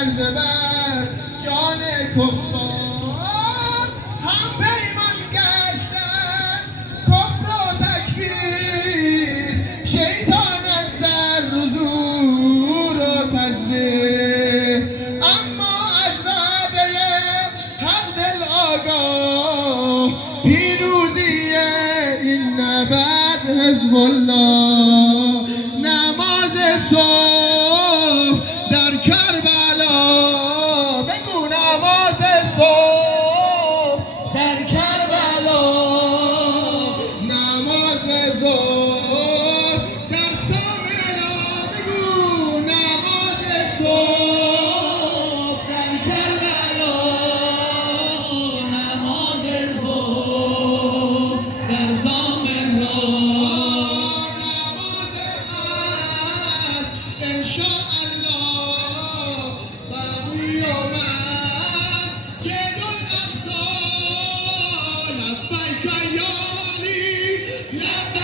لرزه بر جان کفار هم پیمان گشتن کفر و تکبیر شیطان از در حضور و تزویر اما از وعده حق دل آگاه پیروزی این نبرد حزب الله نماز صبح در کربلا بگو نماز صبح در کربلا نماز ظهر در سامرا بگو نماز صبح در کربلا نماز ظهر در سامرا انشاءالله باقی آمد جد الاقصی لبیک یا علی لبیک